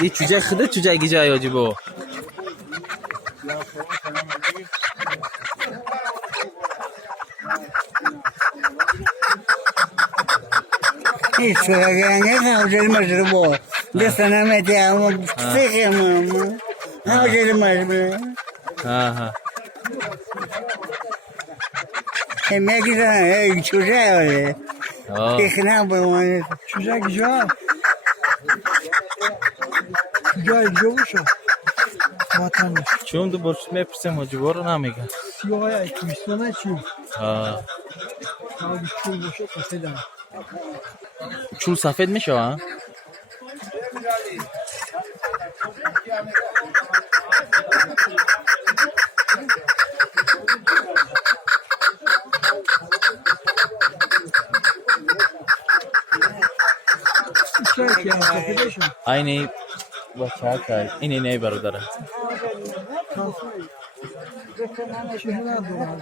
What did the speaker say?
این چوجه خده چوجه گیجه یا جیبو Isso, não, já mais robô. Dessa não me dá uma psique, mano. Não, já mais. ها É meio que é chujé, olha. ها Que não, mano. Chujé que já. Já jogo só. Vatandaş. چون دو برش میپرسیم و جبارو نمیگن Siyahaya Kürdistan'a çiğ. ها Abi çiğ boşa kafeden. چول سفید میشه ها İçerik yani kafedeşim. aynı بچه ها که این اینه برادره Şehirler doğru.